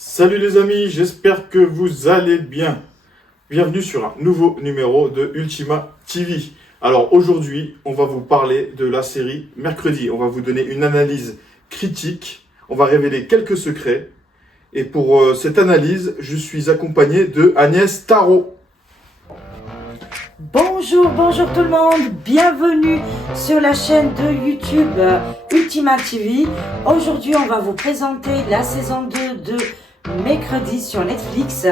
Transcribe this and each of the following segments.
Salut les amis, j'espère que vous allez bien. Bienvenue sur un nouveau numéro de Ultima TV. Alors aujourd'hui, on va vous parler de la série Mercredi. On va vous donner une analyse critique. On va révéler quelques secrets. Et pour cette analyse, je suis accompagné de Agnès Tarot. Bonjour tout le monde, bienvenue sur la chaîne de YouTube Ultima TV. Aujourd'hui, on va vous présenter la saison 2 de Mercredi sur Netflix.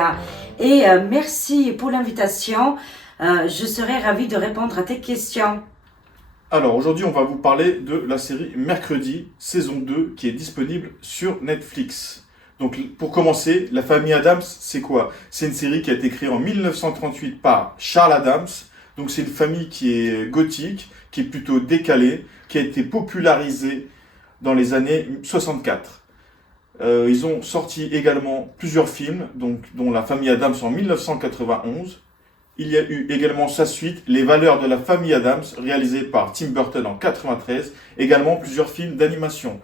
Et merci pour l'invitation. Je serai ravie de répondre à tes questions. Alors aujourd'hui, on va vous parler de la série Mercredi, saison 2, qui est disponible sur Netflix. Donc pour commencer, La famille Addams, c'est quoi? C'est une série qui a été créée en 1938 par Charles Addams. Donc c'est une famille qui est gothique, qui est plutôt décalée, qui a été popularisée dans les années 64. Ils ont sorti également plusieurs films, dont La famille Addams en 1991. Il y a eu également sa suite, Les valeurs de la famille Addams, réalisé par Tim Burton en 93. Également plusieurs films d'animation.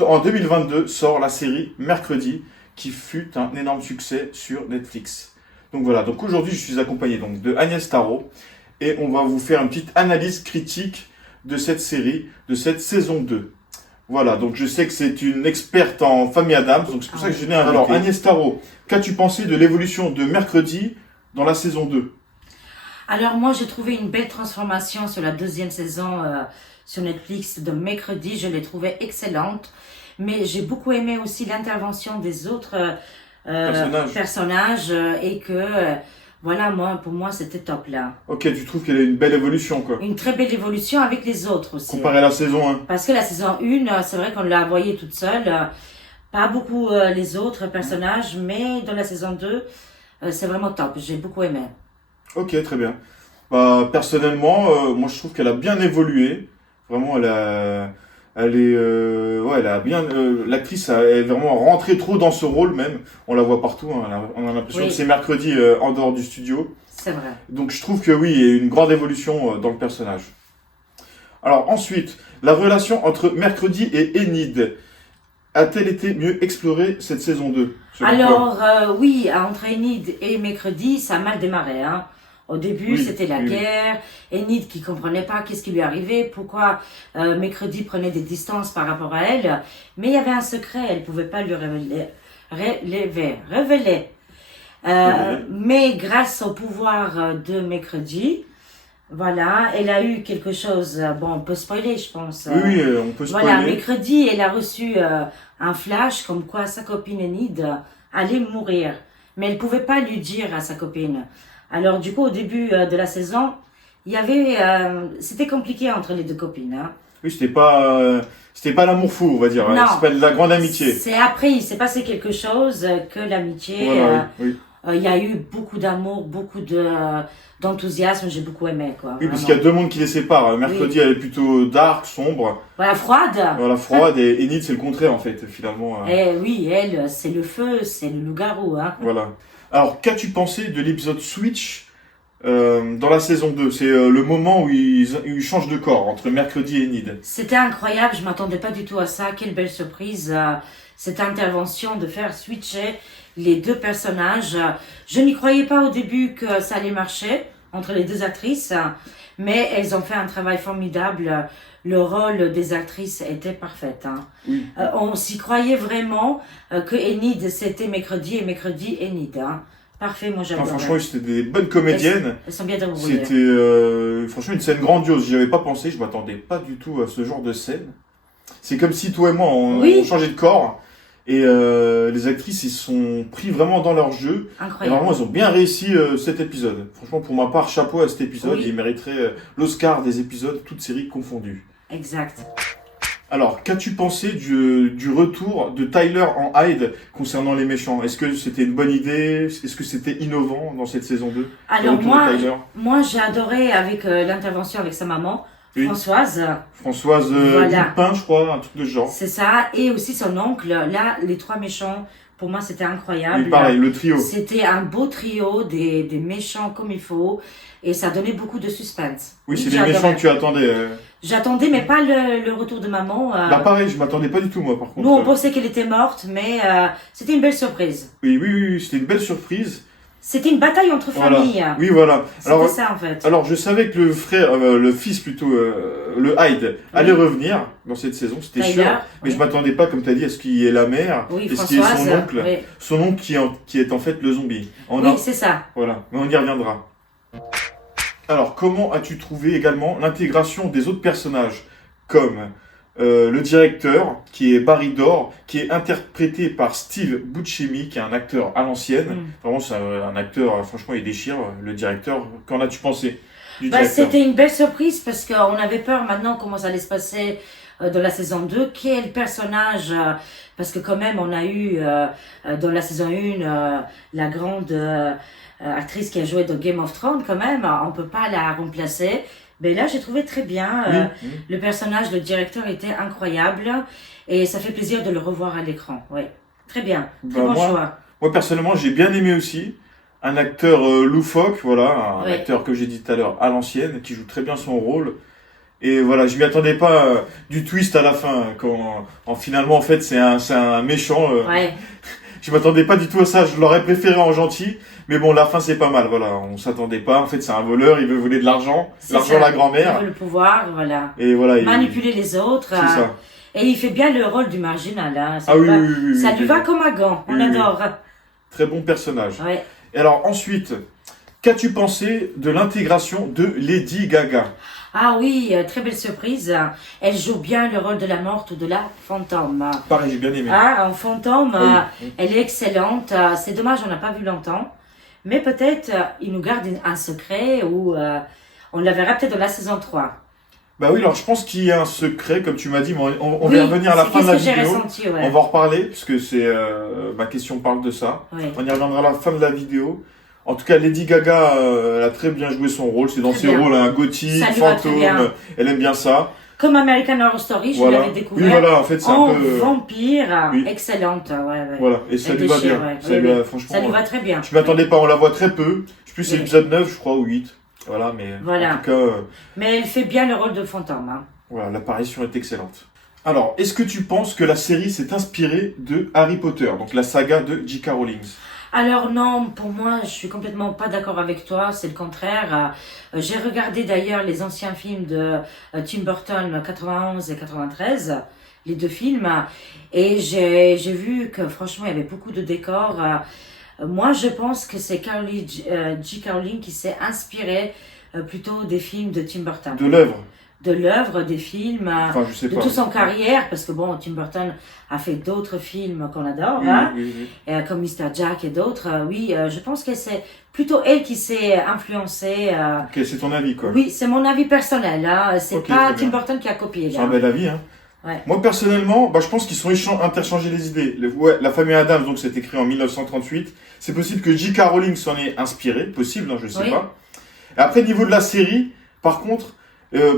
En 2022 sort la série Mercredi, qui fut un énorme succès sur Netflix. Donc voilà, donc aujourd'hui je suis accompagné donc de Agnès Tarot et on va vous faire une petite analyse critique de cette série, de cette saison 2. Voilà, donc je sais que c'est une experte en famille Addams, donc c'est pour ça que je l'ai invitée. Alors Agnès Tarot, qu'as-tu pensé de l'évolution de Mercredi dans la saison 2? Alors moi, j'ai trouvé une belle transformation sur la deuxième saison sur Netflix de Mercredi. Je l'ai trouvée excellente. Mais j'ai beaucoup aimé aussi l'intervention des autres personnages et que, voilà, pour moi, c'était top là. Ok, tu trouves qu'elle a une belle évolution quoi? Une très belle évolution avec les autres aussi. Comparé à la saison 1. Parce que la saison 1, c'est vrai qu'on l'a voyée toute seule. Pas beaucoup les autres personnages, mais dans la saison 2, c'est vraiment top. J'ai beaucoup aimé. Ok, très bien. Bah, personnellement, moi je trouve qu'elle a bien évolué. Vraiment, elle a bien. L'actrice est vraiment rentrée trop dans ce rôle même. On la voit partout. Hein, on a l'impression Oui. que c'est Mercredi en dehors du studio. C'est vrai. Donc je trouve que oui, il y a une grande évolution dans le personnage. Alors ensuite, la relation entre Mercredi et Enid a-t-elle été mieux explorée cette saison 2? Alors, oui, entre Enid et Mercredi, ça a mal démarré. Hein. Au début, Oui, c'était la oui. guerre. Enid qui comprenait pas qu'est-ce qui lui arrivait, pourquoi Mercredi prenait des distances par rapport à elle. Mais il y avait un secret, elle pouvait pas lui révéler. Mais grâce au pouvoir de Mercredi, voilà, elle a eu quelque chose. Bon, on peut spoiler, je pense. Oui, on peut spoiler. Voilà, Mercredi, elle a reçu un flash comme quoi sa copine Enid allait mourir. Mais elle pouvait pas lui dire à sa copine. Alors du coup, au début de la saison, il y avait, c'était compliqué entre les deux copines. Hein. Oui, c'était pas l'amour fou, on va dire. Non. C'est pas de la grande amitié. C'est après, il s'est passé quelque chose que l'amitié. Voilà, oui. Il y a eu beaucoup d'amour, beaucoup d'enthousiasme. J'ai beaucoup aimé, quoi. Oui, parce vraiment. qu'il y a deux mondes qui les séparent. Mercredi, elle est plutôt dark, sombre. Voilà, froide. Voilà, froide. Et Enid, c'est le contraire, en fait, finalement. Et oui, elle, c'est le feu, c'est le loup-garou. Hein. Voilà. Alors, qu'as-tu pensé de l'épisode Switch dans la saison 2? C'est le moment où ils changent de corps entre Mercredi et Enid. C'était incroyable, je m'attendais pas du tout à ça. Quelle belle surprise, cette intervention de faire switcher les deux personnages. Je n'y croyais pas au début que ça allait marcher entre les deux actrices, mais elles ont fait un travail formidable. Le rôle des actrices était parfait. Hein. Oui. On s'y croyait vraiment que Enid c'était Mercredi et Mercredi Enid. Hein. Parfait, moi j'adore. Franchement, c'était des bonnes comédiennes. Elles sont bien débrouillées. C'était franchement une scène grandiose. J'y avais pas pensé, je m'attendais pas du tout à ce genre de scène. C'est comme si toi et moi on changeait de corps et les actrices ils se sont pris vraiment dans leur jeu. Et Incroyable. vraiment ils ont bien réussi cet épisode. Franchement pour ma part chapeau à cet épisode, Oui. il mériterait l'Oscar des épisodes toutes séries confondues. Exact. Alors qu'as-tu pensé du retour de Tyler en Hyde concernant les méchants? Est-ce que c'était une bonne idée? Est-ce que c'était innovant dans cette saison 2? Alors Le retour de Tyler. moi j'ai adoré avec l'intervention avec sa maman, Oui. Françoise. Françoise Voilà. Dupin, je crois, un truc de ce genre. C'est ça, et aussi son oncle. Là, les trois méchants, Pour moi, c'était Oui, incroyable. pareil, le trio. C'était un beau trio, des méchants comme il faut, et ça donnait beaucoup de suspense. Oui, c'est j'ai les méchants adoré. que tu attendais. J'attendais, mais pas le retour de maman. Bah pareil, je m'attendais pas du tout moi par contre. Nous, on pensait qu'elle était morte, mais c'était une belle surprise. Oui, c'était une belle surprise. C'était une bataille entre Voilà. familles. Oui, voilà. C'était ça, en fait. Alors je savais que le frère, le fils plutôt, le Hyde, allait revenir dans cette saison, c'était sûr. D'ailleurs, Mais oui. je m'attendais pas, comme tu as dit, à ce qu'il y ait la mère, Oui, et ce qu'il y ait Françoise. son oncle. Oui, Son oncle qui est en fait le zombie. oui, c'est ça. Voilà, mais on y reviendra. Alors, comment as-tu trouvé également l'intégration des autres personnages, comme le directeur, qui est Barry Dore, qui est interprété par Steve Buscemi, qui est un acteur à l'ancienne. Vraiment, c'est un acteur, franchement, il déchire, le directeur. Qu'en as-tu pensé du directeur? C'était une belle surprise parce qu'on avait peur maintenant comment ça allait se passer dans la saison 2. Quel personnage, parce que quand même on a eu dans la saison 1 la grande actrice qui a joué dans Game of Thrones quand même, on peut pas la remplacer. Mais là j'ai trouvé très bien, le personnage, le directeur était incroyable et ça fait plaisir de le revoir à l'écran. Oui, très bien, très bon choix. Moi personnellement j'ai bien aimé aussi. Un acteur loufoque, voilà, un acteur que j'ai dit tout à l'heure à l'ancienne, qui joue très bien son rôle. Et voilà, je m'y attendais pas du twist à la fin, quand finalement en fait c'est un méchant. Je m'attendais pas du tout à ça, je l'aurais préféré en gentil. Mais bon, la fin c'est pas mal, voilà, on s'attendait pas. En fait c'est un voleur, il veut voler de l'argent, l'argent de la grand-mère. Il veut le pouvoir, voilà. Et voilà, manipuler les autres. C'est ça. Et il fait bien le rôle du marginal. Hein. Ah oui, ça lui va comme un gant, on adore. Très bon personnage. Ouais. Et alors ensuite, qu'as-tu pensé de l'intégration de Lady Gaga? Ah oui, très belle surprise. Elle joue bien le rôle de la morte ou de la fantôme. Pareil, j'ai bien aimé. Ah, en fantôme, elle est excellente. C'est dommage, on n'a pas vu longtemps. Mais peut-être il nous garde un secret ou on la verra peut-être dans la saison 3. Bah oui, alors je pense qu'il y a un secret, comme tu m'as dit, mais on va y revenir à la fin de la vidéo. Ressenti, on va en reparler, parce que c'est ma question parle de ça. Oui. On y reviendra à la fin de la vidéo. En tout cas, Lady Gaga, elle a très bien joué son rôle. C'est dans ses rôles, un gothique, fantôme. Elle aime bien ça. Comme American Horror Story, je l'avais découvert. Oui, voilà, en fait, c'est un peu. Vampire, excellente. Voilà, et ça lui va bien. Franchement, ça lui va très bien. Je m'attendais pas, on la voit très peu. Je sais plus, c'est l'épisode 9, je crois, ou 8. Voilà, mais en tout cas. Mais elle fait bien le rôle de fantôme. Hein. Voilà, l'apparition est excellente. Alors, est-ce que tu penses que la série s'est inspirée de Harry Potter, donc la saga de J.K. Rowling? Alors non, pour moi, je suis complètement pas d'accord avec toi, c'est le contraire. J'ai regardé d'ailleurs les anciens films de Tim Burton 91 et 93, les deux films, et j'ai vu que franchement, il y avait beaucoup de décors. Moi, je pense que c'est J.K. Rowling qui s'est inspiré plutôt des films de Tim Burton. De l'œuvre, des films, je sais de pas. toute son carrière, parce que bon, Tim Burton a fait d'autres films qu'on adore, comme Mr. Jack et d'autres. Je pense que c'est plutôt elle qui s'est influencée. Ok, c'est ton avis, quoi. Oui, c'est mon avis personnel. Hein. C'est pas Tim Burton qui a copié. C'est un bel avis, hein. Ouais. Moi, personnellement, je pense qu'ils sont interchangés les idées. La famille Adams, donc, c'est écrit en 1938. C'est possible que J.K. Rowling s'en ait inspiré. Possible, hein, je sais pas. Et après, niveau de la série, par contre,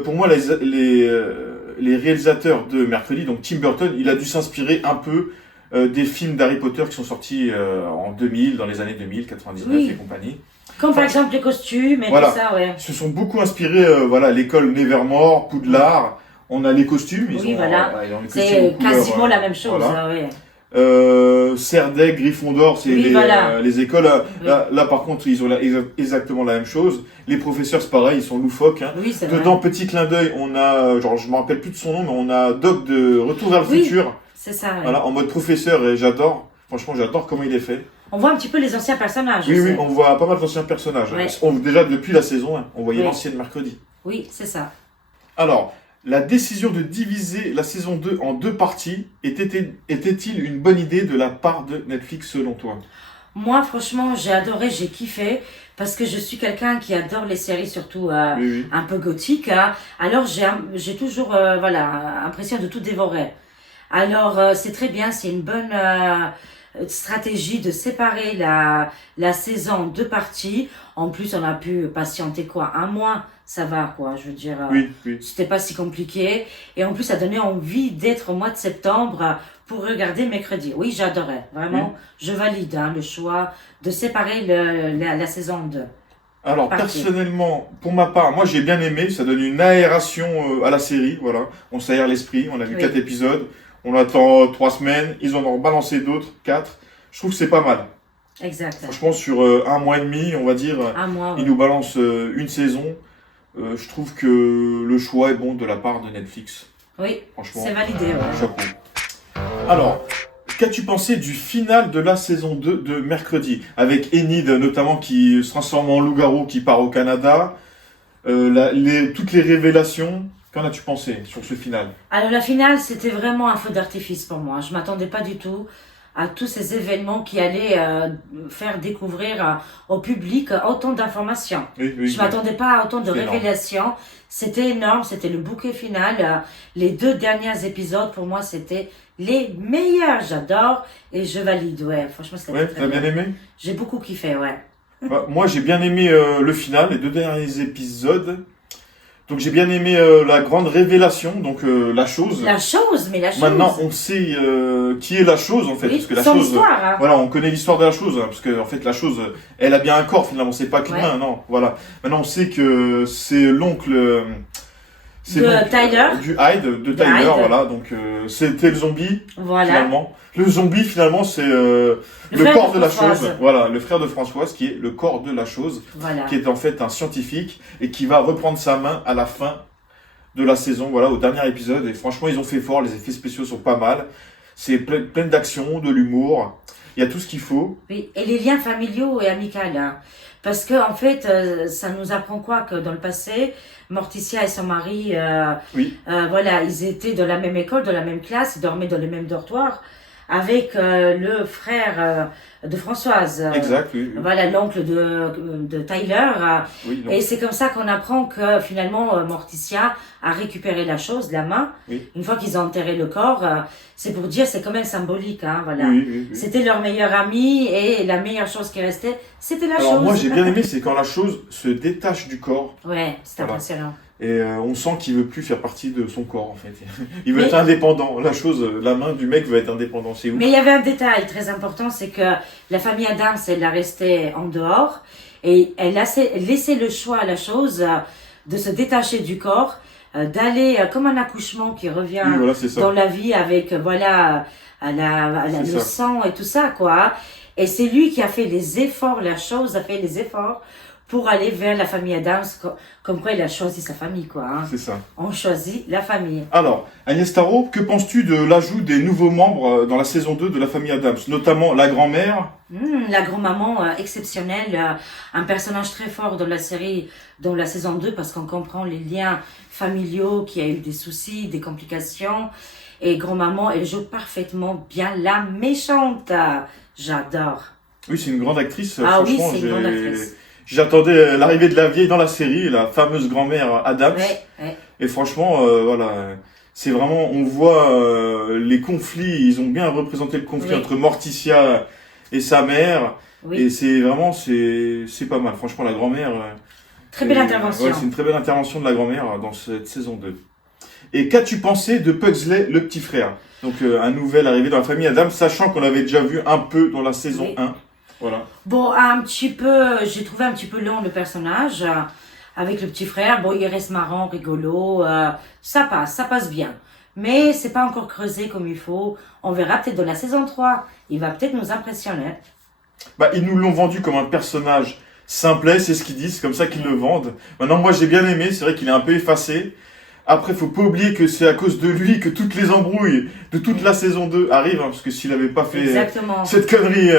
pour moi, les réalisateurs de Mercredi, donc Tim Burton, il a dû s'inspirer un peu des films d'Harry Potter qui sont sortis en 2000, dans les années 2000, 99 et compagnie. Comme par exemple les costumes et tout ça, Ils se sont beaucoup inspirés, l'école Nevermore, Poudlard, on a les costumes. C'est quasiment la même chose, Serdaigle, Gryffondor, c'est les écoles. Là, par contre, ils ont exactement la même chose. Les professeurs, c'est pareil, ils sont loufoques. Hein. Oui, dedans, petit clin d'œil, on a, je me rappelle plus de son nom, mais on a Doc de Retour vers le futur. C'est ça. Voilà, en mode professeur, et j'adore. Franchement, j'adore comment il est fait. On voit un petit peu les anciens personnages. Oui, on voit pas mal d'anciens personnages. Déjà, depuis la saison 1, on voyait l'ancienne Mercredi. Oui, c'est ça. Alors, la décision de diviser la saison 2 en 2 parties était-il une bonne idée de la part de Netflix selon toi? Moi, franchement, j'ai adoré, j'ai kiffé, parce que je suis quelqu'un qui adore les séries, surtout un peu gothiques. Hein. Alors, j'ai toujours l'impression de tout dévorer. Alors, c'est très bien, c'est une bonne stratégie de séparer la saison en 2 parties. En plus, on a pu patienter un mois. Ça va, quoi, je veux dire. C'était pas si compliqué. Et en plus, ça donnait envie d'être au mois de septembre pour regarder mercredi. Oui, j'adorais. Vraiment, je valide le choix de séparer la saison 2. Alors, Parti. personnellement, pour ma part, moi j'ai bien aimé, ça donne une aération à la série, voilà. On s'aère l'esprit, on a vu Oui. 4 épisodes, on attend 3 semaines, ils en ont balancé d'autres, 4. Je trouve que c'est pas mal. Exact. Franchement, sur un mois et demi, on va dire, À moi, ils nous balancent une saison. Je trouve que le choix est bon de la part de Netflix. Oui, Franchement, c'est validé. Ouais. chapeau. Alors, qu'as-tu pensé du final de la saison 2 de mercredi? Avec Enid notamment qui se transforme en loup-garou qui part au Canada. Toutes les révélations. Qu'en as-tu pensé sur ce final? Alors la finale, c'était vraiment un feu d'artifice pour moi. Je m'attendais pas du tout à tous ces événements qui allaient faire découvrir au public autant d'informations. Oui, Je m'attendais pas à autant de C'est énorme. révélations. C'était énorme, c'était le bouquet final. Les 2 derniers épisodes, pour moi, c'était les meilleurs. J'adore et je valide. Ouais, franchement, c'était Ouais, très t'as bien aimé? J'ai beaucoup kiffé, ouais. Bah, moi, j'ai bien aimé le final, les 2 derniers épisodes. Donc, j'ai bien aimé la grande révélation, donc la chose. La chose, mais la chose. Maintenant, on sait qui est la chose en fait, oui, parce que la son chose, histoire. Hein. voilà, on connaît l'histoire de la chose, parce que en fait, la chose, elle a bien un corps finalement, c'est pas qu'une Ouais. main, non, voilà. Maintenant, on sait que c'est l'oncle, De Tyler. du Hyde, de Tyler, Hyde. voilà. Donc, c'était le zombie Voilà. finalement. Le zombie finalement, c'est le frère corps de la Françoise. chose, voilà, le frère de Françoise, qui est le corps de la chose, Voilà. qui est en fait un scientifique et qui va reprendre sa main à la fin de la saison, voilà, au dernier épisode. Et franchement, ils ont fait fort, les effets spéciaux sont pas mal. C'est plein d'action, de l'humour. Il y a tout ce qu'il faut. Oui, et les liens familiaux et amicaux. Hein. Parce que, en fait, ça nous apprend quoi? Que dans le passé, Morticia et son mari, Oui. voilà, ils étaient dans la même école, dans la même classe, ils dormaient dans le même dortoir avec le frère de Françoise. Exact, oui. Oui. Voilà, l'oncle de Tyler. Oui, donc, Et c'est comme ça qu'on apprend que finalement Morticia a récupéré la chose, la main. Oui. Une fois qu'ils ont enterré le corps, c'est pour dire, c'est quand même symbolique, hein, voilà. oui. C'était leur meilleur ami et la meilleure chose qui restait, c'était la Alors chose. moi, j'ai bien aimé, c'est quand la chose se détache du corps. Ouais, c'est Voilà. impressionnant. Et on sent qu'il veut plus faire partie de son corps, en fait. Il veut Mais- être indépendant. La chose, la main du mec veut être indépendant. C'est ouf. Mais il y avait un détail très important, c'est que la famille Adams, elle a resté en dehors et elle a laissé le choix à la chose de se détacher du corps, d'aller comme un accouchement qui revient Oui, voilà, c'est ça. dans la vie avec voilà C'est le ça. sang et tout ça quoi. Et c'est lui qui a fait les efforts, la chose a fait les efforts pour aller vers la famille Adams, comme quoi il a choisi sa famille quoi. Hein. C'est ça. On choisit la famille. Alors, Agnès Tarot, que penses-tu de l'ajout des nouveaux membres dans la saison 2 de la famille Adams, notamment la grand-mère? La grand-maman exceptionnelle, un personnage très fort dans la série, dans la saison 2, parce qu'on comprend les liens familiaux, qui a eu des soucis, des complications. Et grand-maman, elle joue parfaitement bien la méchante. J'adore. Oui, c'est une grande actrice. Ah oui, franchement, c'est une grande actrice. J'attendais l'arrivée de la vieille dans la série, la fameuse grand-mère Adams. Ouais. Et franchement, voilà, c'est vraiment, on voit les conflits, ils ont bien représenté le conflit Oui. entre Morticia et sa mère. Oui. Et c'est vraiment, c'est pas mal. Franchement, la grand-mère. Très belle intervention. Ouais, c'est une très belle intervention de la grand-mère dans cette saison 2. Et qu'as-tu pensé de Pugsley, le petit frère? Donc, un nouvel arrivé dans la famille Adams, sachant qu'on l'avait déjà vu un peu dans la saison Oui. 1. Voilà. Bon, un petit peu, j'ai trouvé un petit peu long le personnage avec le petit frère. Bon, il reste marrant, rigolo, ça passe bien. Mais c'est pas encore creusé comme il faut. On verra peut-être dans la saison 3. Il va peut-être nous impressionner. Bah, ils nous l'ont vendu comme un personnage simplet, c'est ce qu'ils disent, c'est comme ça qu'ils le vendent. Maintenant, moi, j'ai bien aimé, c'est vrai qu'il est un peu effacé. Après, faut pas oublier que c'est à cause de lui que toutes les embrouilles de toute la saison 2 arrivent, hein, parce que s'il avait pas fait Exactement. cette connerie,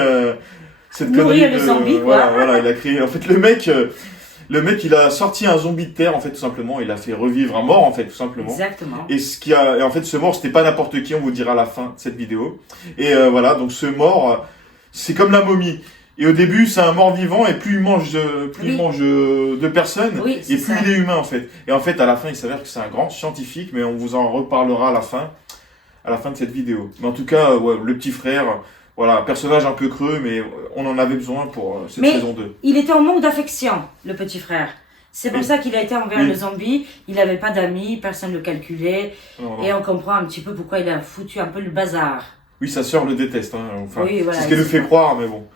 Nourrir les zombies, quoi. voilà, il a créé. En fait, le mec, il a sorti un zombie de terre, en fait, tout simplement. Il a fait revivre un mort, en fait, tout simplement. Exactement. Et en fait, ce mort, c'était pas n'importe qui, on vous dira à la fin de cette vidéo. Et voilà, donc ce mort, c'est comme la momie. Et au début, c'est un mort vivant, et plus il mange, Oui. de personnes, Oui, et c'est plus ça. il est humain, en fait. Et en fait, à la fin, il s'avère que c'est un grand scientifique, mais on vous en reparlera à la fin de cette vidéo. Mais en tout cas, ouais, le petit frère, voilà, personnage un peu creux, mais on en avait besoin pour cette Mais- saison 2. Il était en manque d'affection, le petit frère. C'est pour Et- ça qu'il a été envers oui. le zombie. Il n'avait pas d'amis, personne ne le calculait. Non, non. Et on comprend un petit peu pourquoi il a foutu un peu le bazar. Oui, sa sœur le déteste. Hein. Enfin, Oui, voilà, c'est ce qu'elle nous fait c'est- croire, mais bon.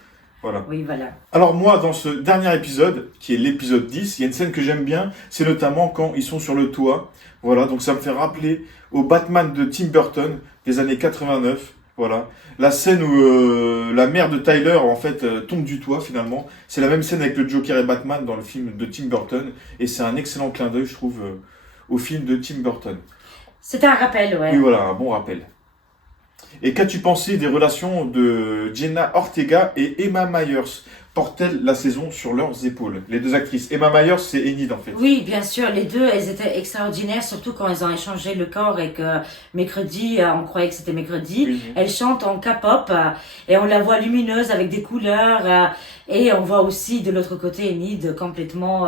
Voilà. Oui, voilà. Alors moi, dans ce dernier épisode, qui est l'épisode 10, il y a une scène que j'aime bien, c'est notamment quand ils sont sur le toit. Voilà, donc ça me fait rappeler au Batman de Tim Burton des années 89. Voilà, la scène où la mère de Tyler en fait tombe du toit finalement. C'est la même scène avec le Joker et Batman dans le film de Tim Burton, et c'est un excellent clin d'œil, je trouve, au film de Tim Burton. C'était un rappel, ouais. Oui, voilà, un bon rappel. Et qu'as-tu pensé des relations de Jenna Ortega et Emma Myers? Portent-elles la saison sur leurs épaules? Les deux actrices. Emma Myers, c'est Enid en fait. Oui, bien sûr, les deux, elles étaient extraordinaires, surtout quand elles ont échangé le corps et que mercredi, on croyait que c'était mercredi. Oui. Elle chante en K-pop et on la voit lumineuse avec des couleurs et on voit aussi de l'autre côté Enid complètement,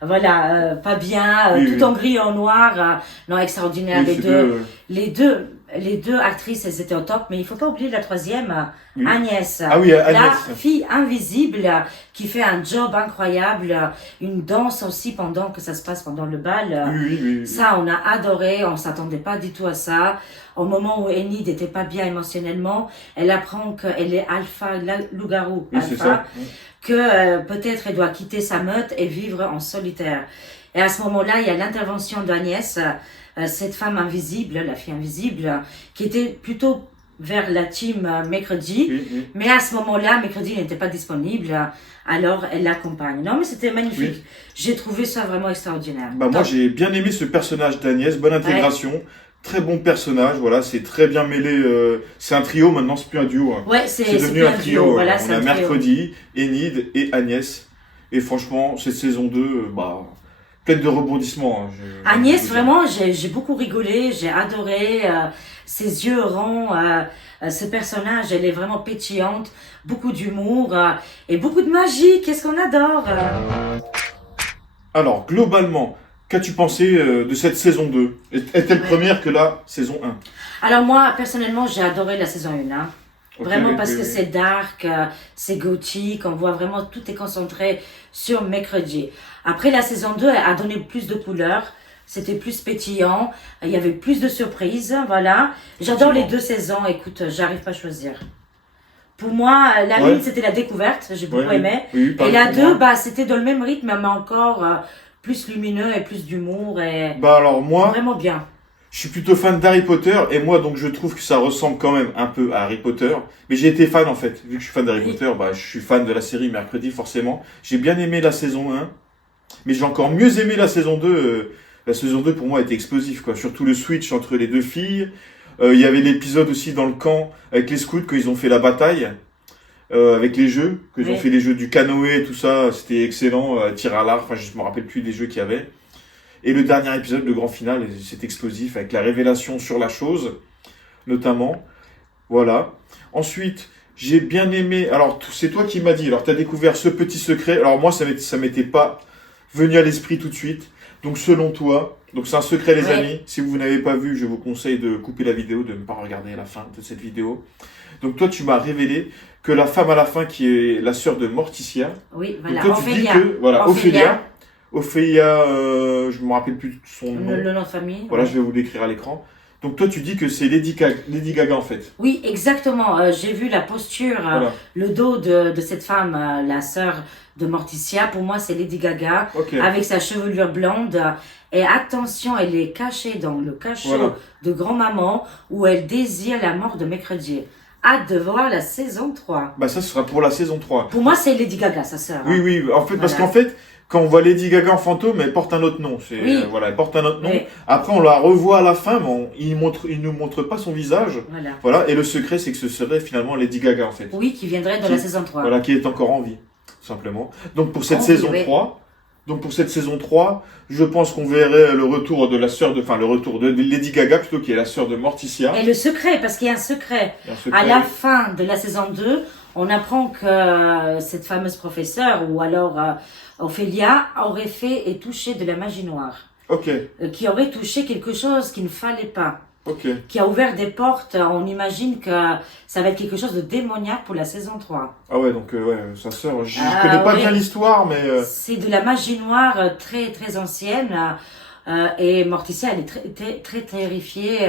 pas bien, Oui, tout oui. en gris et en noir. Non, extraordinaire, Oui, les c'est deux. Les deux actrices, elles étaient au top, mais il faut pas oublier la troisième, Oui. Agnès. Ah oui, Agnès. La fille invisible qui fait un job incroyable, une danse aussi pendant que ça se passe pendant le bal. Oui, oui, oui, oui. Ça, on a adoré, on s'attendait pas du tout à ça. Au moment où Enid n'était pas bien émotionnellement, elle apprend qu'elle est alpha, loup-garou, Oui, c'est alpha, ça. Oui. que peut-être elle doit quitter sa meute et vivre en solitaire. Et à ce moment-là, il y a l'intervention d'Agnès, cette femme invisible, la fille invisible, qui était plutôt vers la team mercredi. Oui, oui. Mais à ce moment-là, mercredi n'était pas disponible, alors elle l'accompagne. Non, mais c'était magnifique. Oui. J'ai trouvé ça vraiment extraordinaire. Bah, moi, Top. j'ai bien aimé ce personnage d'Agnès. Bonne intégration. Très bon personnage. Voilà, c'est très bien mêlé. C'est un trio maintenant, c'est plus un duo. Hein. Ouais, C'est c'est devenu plus un trio. Voilà, On c'est a un trio. mercredi, Enid et Agnès. Et franchement, cette saison 2, pleine de rebondissements. Hein. Agnès, vraiment, j'ai beaucoup rigolé, j'ai adoré ses yeux ronds, ce personnage, elle est vraiment pétillante, beaucoup d'humour et beaucoup de magie, qu'est-ce qu'on adore. Alors, globalement, qu'as-tu pensé de cette saison 2? Est-elle première que la saison 1? Alors moi, personnellement, j'ai adoré la saison 1, hein. Ok, Vraiment oui, parce oui, que oui. c'est dark, c'est gothique, on voit vraiment tout est concentré sur mercredi. Après la saison 2, elle a donné plus de couleurs, c'était plus pétillant, il y avait plus de surprises, voilà. J'adore les Effectivement. deux saisons, écoute, j'arrive pas à choisir. Pour moi, la Ouais. 1, c'était la découverte, j'ai beaucoup Ouais, aimé. oui, Et pareil la pour 2, moi. c'était dans le même rythme, mais encore plus lumineux et plus d'humour et Alors moi, vraiment bien. je suis plutôt fan d'Harry Potter et moi donc je trouve que ça ressemble quand même un peu à Harry Potter. Mais j'ai été fan en fait, vu que je suis fan d'Harry Oui. Potter, je suis fan de la série Mercredi forcément. J'ai bien aimé la saison 1, mais j'ai encore mieux aimé la saison 2. La saison 2 pour moi était explosive quoi, surtout le switch entre les deux filles. Il y avait l'épisode aussi dans le camp avec les scouts quand ils ont fait la bataille. Avec les jeux, qu'ils ont Oui. fait les jeux du canoë et tout ça, c'était excellent, tir à l'arc, enfin je me rappelle plus des jeux qu'il y avait. Et le dernier épisode, le grand final, c'est explosif, avec la révélation sur la chose, notamment. Voilà. Ensuite, j'ai bien aimé, alors c'est toi qui m'as dit, alors tu as découvert ce petit secret, alors moi ça m'était pas venu à l'esprit tout de suite, donc selon toi, donc c'est un secret les Oui. amis, si vous n'avez pas vu, je vous conseille de couper la vidéo, de ne pas regarder la fin de cette vidéo. Donc toi tu m'as révélé que la femme à la fin qui est la sœur de Morticia, Oui, donc voilà. toi tu dis Ophélia. que, voilà, Ophélia. Ophélia, je me rappelle plus de son nom, Le nom de famille. voilà ouais. je vais vous l'écrire à l'écran. Donc toi tu dis que c'est Lady Gaga en fait, Oui, exactement. J'ai vu la posture, voilà, le dos de cette femme, la sœur de Morticia. Pour moi, c'est Lady Gaga, ok, avec sa chevelure blonde. Et attention, elle est cachée dans le cachot Voilà. de grand-maman où elle désire la mort de mercredi. Hâte de voir la saison 3. ça ce sera pour la saison 3. Pour moi, c'est Lady Gaga, sa sœur. Oui, hein. oui, en fait, parce Voilà. qu'en fait, quand on voit Lady Gaga en fantôme, elle porte un autre nom. Oui. Voilà, elle porte un autre nom. Oui, Après, on la revoit à la fin, mais il nous montre pas son visage. voilà. Voilà, et le secret, c'est que ce serait finalement Lady Gaga, en fait. Oui, qui viendrait de Qui- la saison 3. Voilà, qui est encore en vie, tout simplement. Donc, pour cette En vie, saison oui. 3, je pense qu'on verrait le retour de la sœur de, enfin, le retour de Lady Gaga, plutôt, qui est la sœur de Morticia. Et le secret, parce qu'il y a un secret. Et un secret, À la fin de la saison 2, on apprend que cette fameuse professeure, ou alors Ophélia, aurait fait et touché de la magie noire. Ok, Qui aurait touché quelque chose qu'il ne fallait pas. Ok. qui a ouvert des portes. On imagine que ça va être quelque chose de démoniaque pour la saison 3. Ah ouais, donc ouais, sa sœur, je connais pas oui. bien l'histoire, mais... C'est de la magie noire très très ancienne. Et Morticia, elle est très terrifiée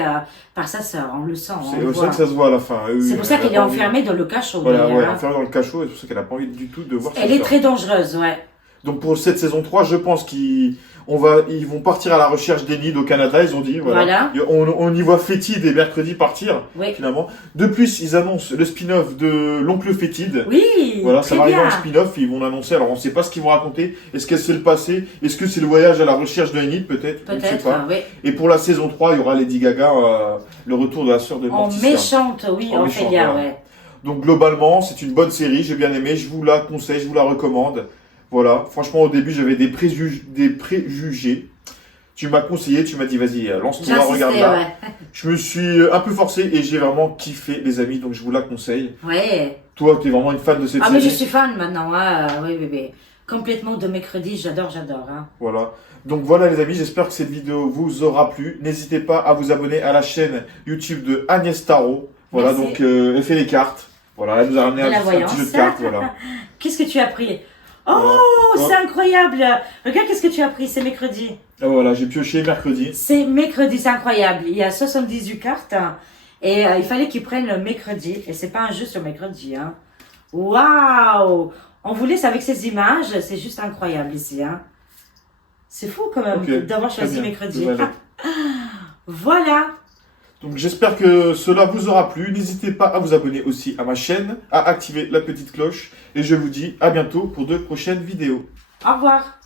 par sa sœur, on le sent. C'est vrai que ça se voit à la fin. C'est pour ça qu'elle est enfermée dans le cachot. Voilà, ouais, hein. enfermée dans le cachot, et c'est pour ça qu'elle n'a pas envie du tout de voir sa Elle est sœur. très dangereuse, ouais. Donc pour cette saison 3, je pense qu'ils vont partir à la recherche d'Enid au Canada, ils ont dit. Voilà. On y voit Fétide et Mercredi partir, Oui. finalement. De plus, ils annoncent le spin-off de l'oncle Fétide. Oui, Voilà, ça très va arriver bien. en spin-off, ils vont l'annoncer. Alors on ne sait pas ce qu'ils vont raconter. Est-ce que c'est le passé? Est-ce que c'est le voyage à la recherche de Enid? Peut-être, on ne sait Peut-être, pas. oui. Et pour la saison 3, il y aura Lady Gaga, le retour de la sœur de En Morticia. méchante, oui, En Ophélia, méchante, ouais. Donc globalement, c'est une bonne série, j'ai bien aimé, je vous la conseille, je vous la recommande. Voilà, franchement au début j'avais des préjugés. Tu m'as conseillé, tu m'as dit vas-y, lance-toi, regarde là. Ouais. Je me suis un peu forcé et j'ai vraiment kiffé les amis, donc je vous la conseille. Ouais. Toi, tu es vraiment une fan de cette Ah, série. mais je suis fan maintenant, hein. Oui. Complètement de Mercredi, j'adore. Hein. Voilà. Donc voilà les amis, j'espère que cette vidéo vous aura plu. N'hésitez pas à vous abonner à la chaîne YouTube de Agnès Tarot. Voilà, Merci. donc elle fait les cartes. Voilà, elle nous a ramené De la un voyance. petit jeu de cartes, voilà. Qu'est-ce que tu as pris? Oh, Voilà. c'est incroyable. Regarde, qu'est-ce que tu as pris, c'est mercredi. Ah, voilà, j'ai pioché mercredi. C'est mercredi, c'est incroyable. Il y a 78 cartes hein, et il fallait qu'ils prennent le mercredi. Et c'est pas un jeu sur mercredi. Hein. Waouh! On vous laisse avec ces images, c'est juste incroyable ici. Hein. C'est fou quand même Ok, d'avoir très choisi bien. mercredi. Voilà. Voilà. Donc j'espère que cela vous aura plu. N'hésitez pas à vous abonner aussi à ma chaîne, à activer la petite cloche. Et je vous dis à bientôt pour de prochaines vidéos. Au revoir.